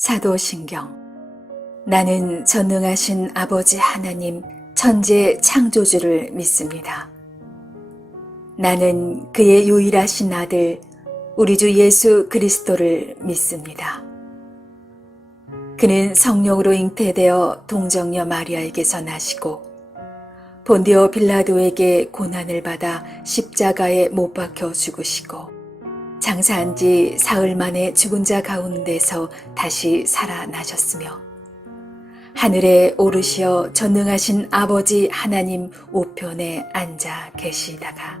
사도신경. 나는 전능하신 아버지 하나님 천재 창조주를 믿습니다. 나는 그의 유일하신 아들 우리 주 예수 그리스도를 믿습니다. 그는 성령으로 잉태되어 동정녀 마리아에게서 나시고 본디오 빌라도에게 고난을 받아 십자가에 못 박혀 죽으시고 장사한 지 사흘 만에 죽은 자 가운데서 다시 살아나셨으며 하늘에 오르시어 전능하신 아버지 하나님 우편에 앉아 계시다가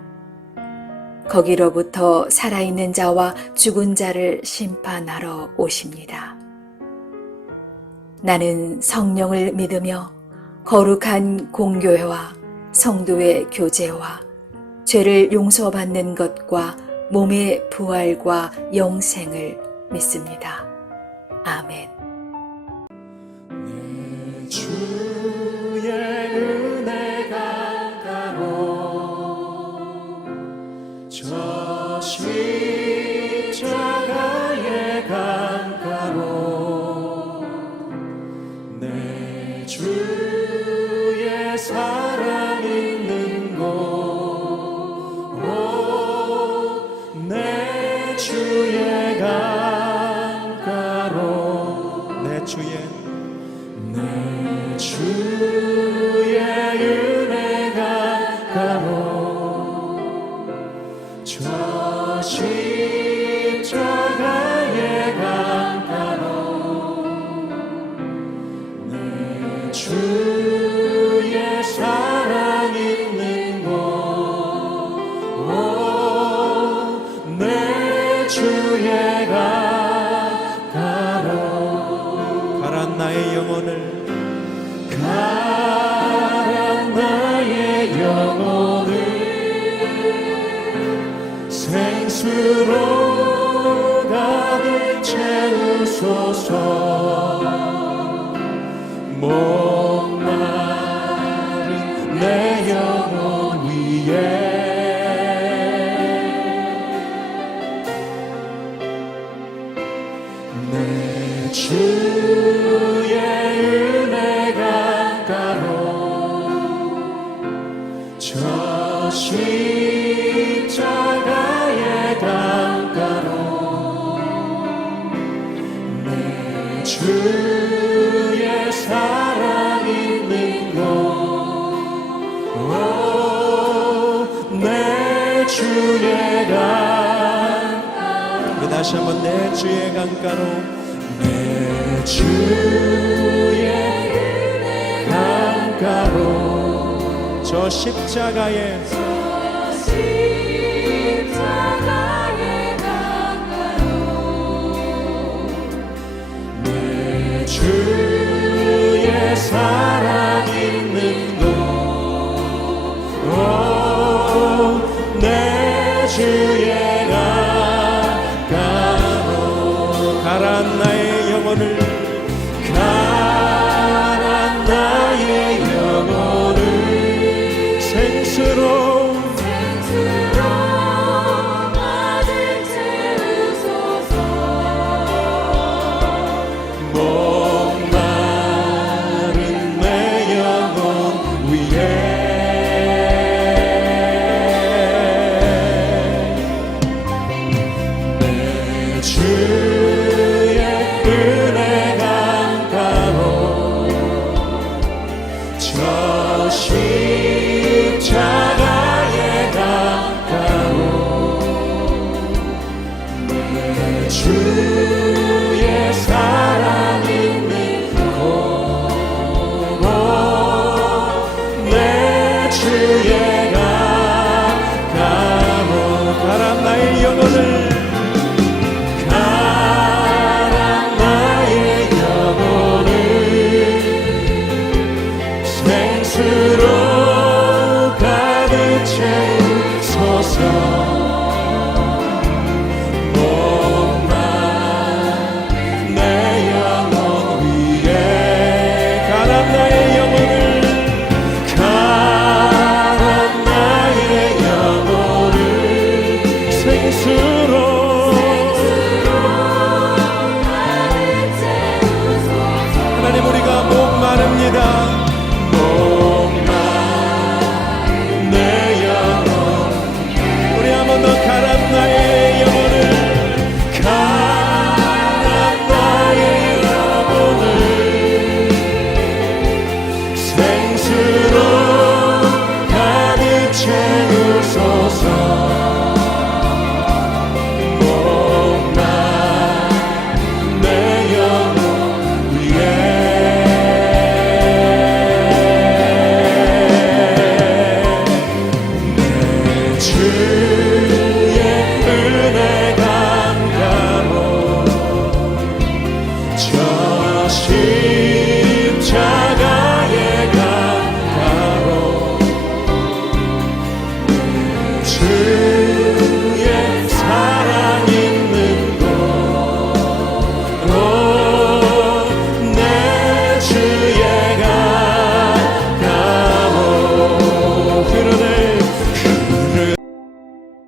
거기로부터 살아있는 자와 죽은 자를 심판하러 오십니다. 나는 성령을 믿으며 거룩한 공교회와 성도의 교제와 죄를 용서받는 것과 몸의 부활과 영생을 믿습니다. 아멘. 내 주의 은혜가 가로 저 십자가의 강가로 내 주의 사랑 있는 곳 내 주의 강가로 내 주의 은혜가 가로 저 십자가의 강가로 내 주의 사랑 있는 곳 내 주의 강가로 가란 나의 영혼을 가란 나의 영혼을 생수로 가득 채우소서 목마른 내 영혼 위에 내 주의 은혜가 가로 저 십자가의 강가로 내 주의 사랑 있는 곳 내 주의 강가로 우리 다시 한번 내 주의 강가로 내 주의 강가로 저 십자가의 내 주의 사랑 있는 곳 내 주의 강가로 가란 나의 영혼을 가란 나의 영혼을 생수로 가득 채우소서 목마른 내 영혼 위에 내 주의 은혜가 하나님 우리가 목마릅니다. 목마른 내 영혼, 우리 한 번 더 가란 나의 영혼을, 가란 나의 영혼을 생수로 가득 채우소서.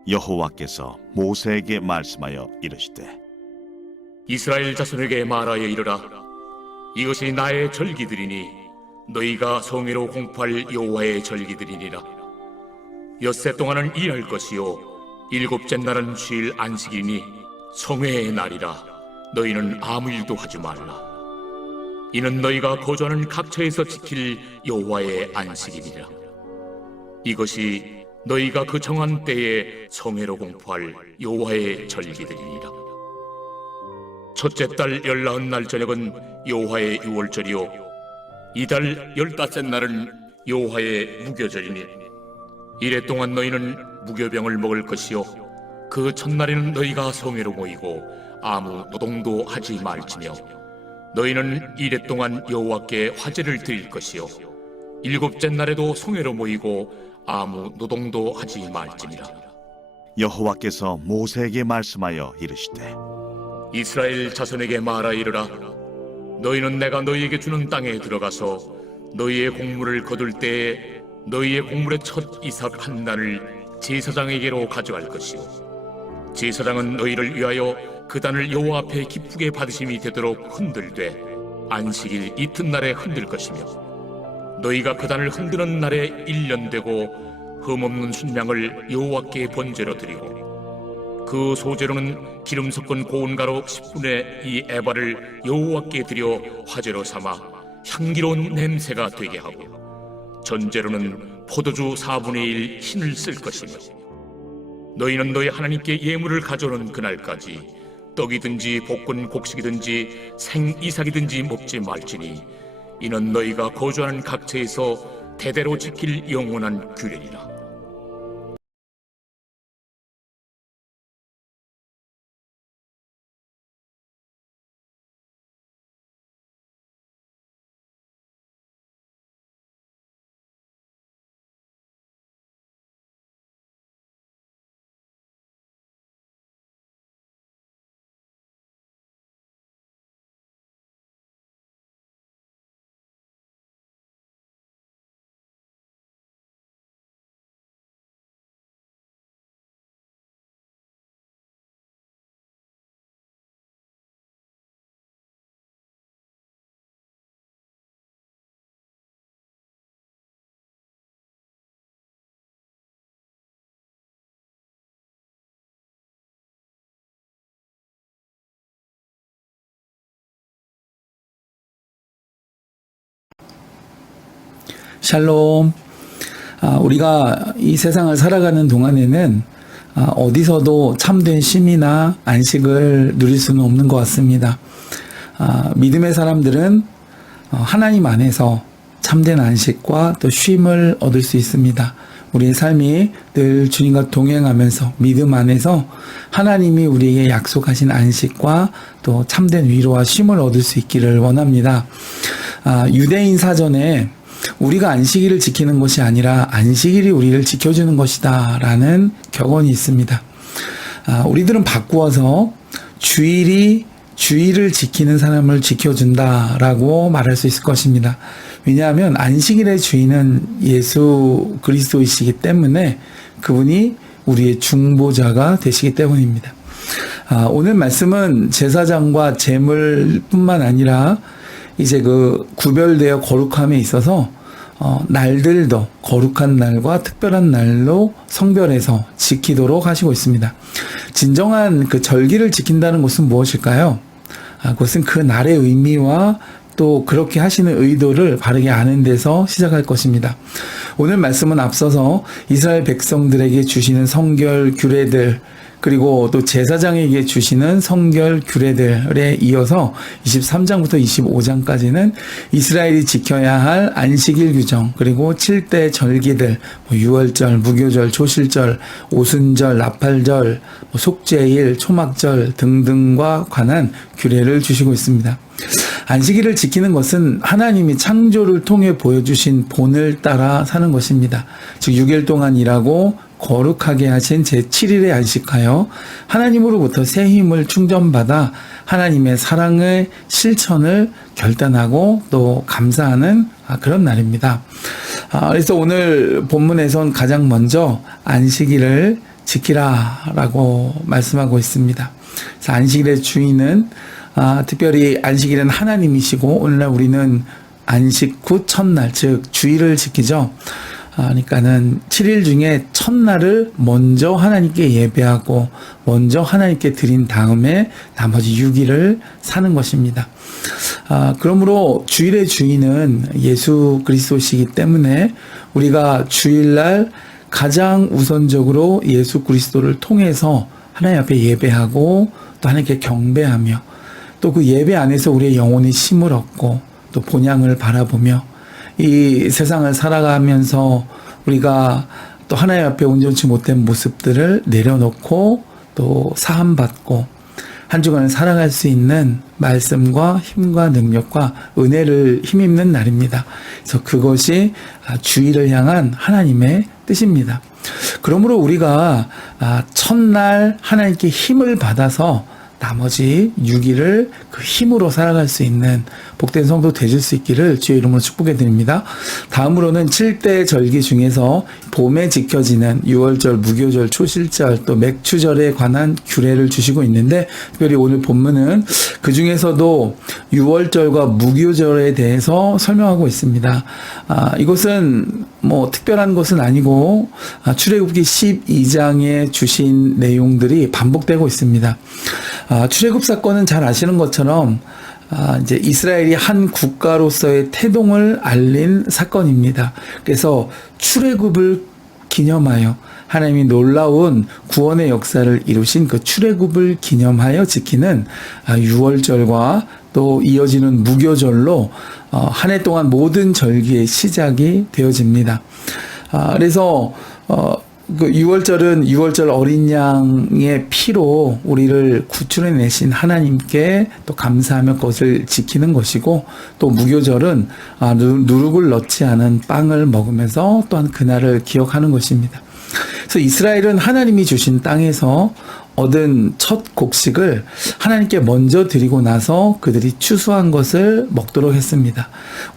여호와께서 모세에게 말씀하여 이르시되 이스라엘 자손에게 말하여 이르라. 이것이 나의 절기들이니 너희가 성회로 공포할 여호와의 절기들이니라. 엿새 동안은 일할 것이요 일곱째 날은 쉴 안식이니 성회의 날이라. 너희는 아무 일도 하지 말라. 이는 너희가 거주하는 각처에서 지킬 여호와의 안식이니라. 이것이 너희가 그 정한 때에 성회로 공포할 여호와의 절기들이니라. 첫째 달 19날 저녁은 여호와의 유월절이요 이달 15째 날은 여호와의 무교절이니 이래 동안 너희는 무교병을 먹을 것이요 그 첫날에는 너희가 성회로 모이고 아무 노동도 하지 말지며 너희는 이래 동안 여호와께 화제를 드릴 것이요 일곱째 날에도 성회로 모이고 아무 노동도 하지 말지니라. 여호와께서 모세에게 말씀하여 이르시되 이스라엘 자손에게 말하 이르라. 너희는 내가 너희에게 주는 땅에 들어가서 너희의 곡물을 거둘 때에 너희의 곡물의 첫 이삭 한 단을 제사장에게로 가져갈 것이요 제사장은 너희를 위하여 그 단을 여호와 앞에 기쁘게 받으심이 되도록 흔들되 안식일 이튿날에 흔들 것이며 너희가 그 단을 흔드는 날에 1년 되고 흠없는 순양을 여호와께 번제로 드리고 그 소제로는 기름 섞은 고운 가루 10분의 2 에바를 여호와께 드려 화제로 삼아 향기로운 냄새가 되게 하고 전제로는 포도주 4분의 1 흰을 쓸 것이며 너희는 너희 하나님께 예물을 가져오는 그날까지 떡이든지 볶은 곡식이든지 생이삭이든지 먹지 말지니 이는 너희가 거주하는 각처에서 대대로 지킬 영원한 규례니라. 샬롬. 우리가 이 세상을 살아가는 동안에는 어디서도 참된 쉼이나 안식을 누릴 수는 없는 것 같습니다. 믿음의 사람들은 하나님 안에서 참된 안식과 또 쉼을 얻을 수 있습니다. 우리의 삶이 늘 주님과 동행하면서 믿음 안에서 하나님이 우리에게 약속하신 안식과 또 참된 위로와 쉼을 얻을 수 있기를 원합니다. 유대인 사전에 우리가 안식일을 지키는 것이 아니라 안식일이 우리를 지켜주는 것이다 라는 격언이 있습니다. 우리들은 바꾸어서 주일을 지키는 사람을 지켜준다라고 말할 수 있을 것입니다. 왜냐하면 안식일의 주인은 예수 그리스도이시기 때문에 그분이 우리의 중보자가 되시기 때문입니다. 오늘 말씀은 제사장과 제물뿐만 아니라 이제 그 구별되어 거룩함에 있어서 날들도 거룩한 날과 특별한 날로 성별해서 지키도록 하시고 있습니다. 진정한 그 절기를 지킨다는 것은 무엇일까요? 그것은 그 날의 의미와 또 그렇게 하시는 의도를 바르게 아는 데서 시작할 것입니다. 오늘 말씀은 앞서서 이스라엘 백성들에게 주시는 성결 규례들, 그리고 또 제사장에게 주시는 성결 규례들에 이어서 23장부터 25장까지는 이스라엘이 지켜야 할 안식일 규정, 그리고 7대 절기들, 유월절, 무교절, 조실절, 오순절, 나팔절, 속죄일, 초막절 등등과 관한 규례를 주시고 있습니다. 안식일을 지키는 것은 하나님이 창조를 통해 보여주신 본을 따라 사는 것입니다. 즉 6일 동안 일하고 거룩하게 하신 제7일에 안식하여 하나님으로부터 새 힘을 충전받아 하나님의 사랑의 실천을 결단하고 또 감사하는 그런 날입니다. 그래서 오늘 본문에선 가장 먼저 안식일을 지키라라고 말씀하고 있습니다. 그래서 안식일의 주인은 특별히 안식일은 하나님이시고 오늘날 우리는 안식 후 첫날, 즉 주일을 지키죠. 그러니까는 7일 중에 첫날을 먼저 하나님께 예배하고 먼저 하나님께 드린 다음에 나머지 6일을 사는 것입니다. 그러므로 주일의 주인은 예수 그리스도시기 때문에 우리가 주일날 가장 우선적으로 예수 그리스도를 통해서 하나님 앞에 예배하고 또 하나님께 경배하며 또 그 예배 안에서 우리의 영혼이 힘을 얻고 또 본향을 바라보며 이 세상을 살아가면서 우리가 또 하나님 앞에 온전치 못된 모습들을 내려놓고 또 사함받고 한 주간을 살아갈 수 있는 말씀과 힘과 능력과 은혜를 힘입는 날입니다. 그래서 그것이 주일을 향한 하나님의 뜻입니다. 그러므로 우리가 첫날 하나님께 힘을 받아서 나머지 6일을 그 힘으로 살아갈 수 있는 복된 성도 되실 수 있기를 주의 이름으로 축복해 드립니다. 다음으로는 7대 절기 중에서 봄에 지켜지는 유월절, 무교절, 초실절, 또 맥추절에 관한 규례를 주시고 있는데 특별히 오늘 본문은 그 중에서도 유월절과 무교절에 대해서 설명하고 있습니다. 이것은 뭐 특별한 것은 아니고 출애굽기 12장에 주신 내용들이 반복되고 있습니다. 출애굽 사건은 잘 아시는 것처럼 이제 이스라엘이 한 국가로서의 태동을 알린 사건입니다. 그래서 출애굽을 기념하여 하나님이 놀라운 구원의 역사를 이루신 그 출애굽을 기념하여 지키는 유월절과 또 이어지는 무교절로 한 해 동안 모든 절기의 시작이 되어집니다. 그래서 그 유월절은 유월절 어린 양의 피로 우리를 구출해내신 하나님께 또 감사하며 그것을 지키는 것이고, 또 무교절은 누룩을 넣지 않은 빵을 먹으면서 또한 그날을 기억하는 것입니다. 그래서 이스라엘은 하나님이 주신 땅에서 얻은 첫 곡식을 하나님께 먼저 드리고 나서 그들이 추수한 것을 먹도록 했습니다.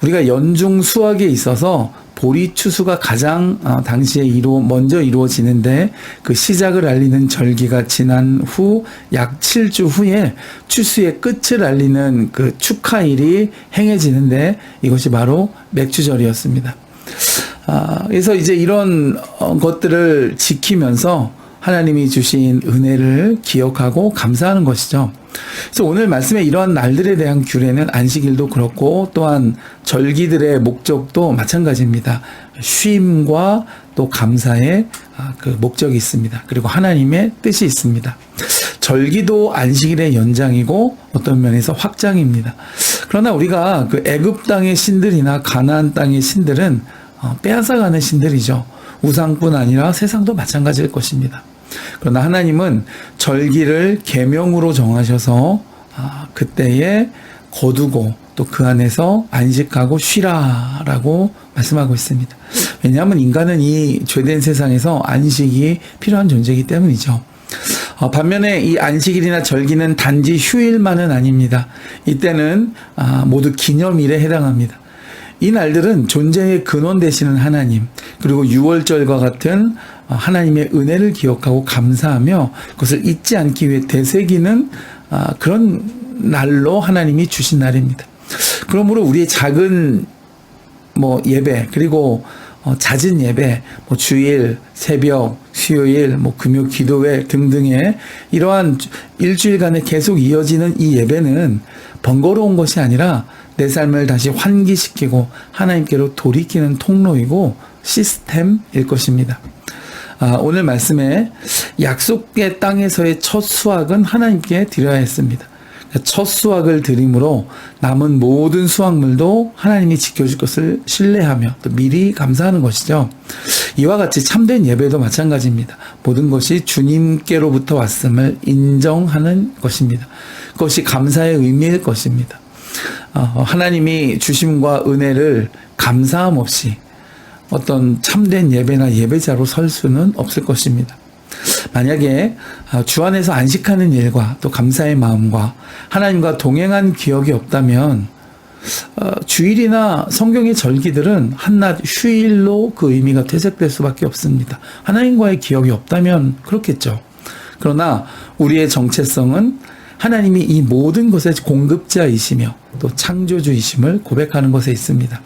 우리가 연중 수확에 있어서 보리 추수가 가장 당시에 먼저 이루어지는데 그 시작을 알리는 절기가 지난 후 약 7주 후에 추수의 끝을 알리는 그 축하일이 행해지는데 이것이 바로 맥추절이었습니다. 그래서 이제 이런 것들을 지키면서 하나님이 주신 은혜를 기억하고 감사하는 것이죠. 그래서 오늘 말씀에 이러한 날들에 대한 규례는 안식일도 그렇고 또한 절기들의 목적도 마찬가지입니다. 쉼과 또 감사의 그 목적이 있습니다. 그리고 하나님의 뜻이 있습니다. 절기도 안식일의 연장이고 어떤 면에서 확장입니다. 그러나 우리가 그 애굽 땅의 신들이나 가나안 땅의 신들은 빼앗아가는 신들이죠. 우상뿐 아니라 세상도 마찬가지일 것입니다. 그러나 하나님은 절기를 계명으로 정하셔서 그때에 거두고 또 그 안에서 안식하고 쉬라라고 말씀하고 있습니다. 왜냐하면 인간은 이 죄된 세상에서 안식이 필요한 존재이기 때문이죠. 반면에 이 안식일이나 절기는 단지 휴일만은 아닙니다. 이때는 모두 기념일에 해당합니다. 이 날들은 존재의 근원 되시는 하나님, 그리고 유월절과 같은 하나님의 은혜를 기억하고 감사하며 그것을 잊지 않기 위해 되새기는 그런 날로 하나님이 주신 날입니다. 그러므로 우리의 작은 예배, 그리고 잦은 예배, 주일, 새벽, 수요일, 금요 기도회 등등의 이러한 일주일간에 계속 이어지는 이 예배는 번거로운 것이 아니라 내 삶을 다시 환기시키고 하나님께로 돌이키는 통로이고 시스템일 것입니다. 오늘 말씀에 약속의 땅에서의 첫 수확은 하나님께 드려야 했습니다. 첫 수확을 드림으로 남은 모든 수확물도 하나님이 지켜줄 것을 신뢰하며 또 미리 감사하는 것이죠. 이와 같이 참된 예배도 마찬가지입니다. 모든 것이 주님께로부터 왔음을 인정하는 것입니다. 그것이 감사의 의미일 것입니다. 하나님이 주심과 은혜를 감사함 없이 어떤 참된 예배나 예배자로 설 수는 없을 것입니다. 만약에 주 안에서 안식하는 일과 또 감사의 마음과 하나님과 동행한 기억이 없다면 주일이나 성경의 절기들은 한낱 휴일로 그 의미가 퇴색될 수밖에 없습니다. 하나님과의 기억이 없다면 그렇겠죠. 그러나 우리의 정체성은 하나님이 이 모든 것의 공급자이시며 또 창조주이심을 고백하는 것에 있습니다.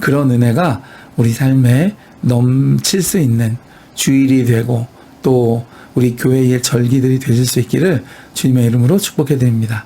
그런 은혜가 우리 삶에 넘칠 수 있는 주일이 되고 또 우리 교회의 절기들이 되실 수 있기를 주님의 이름으로 축복해 드립니다.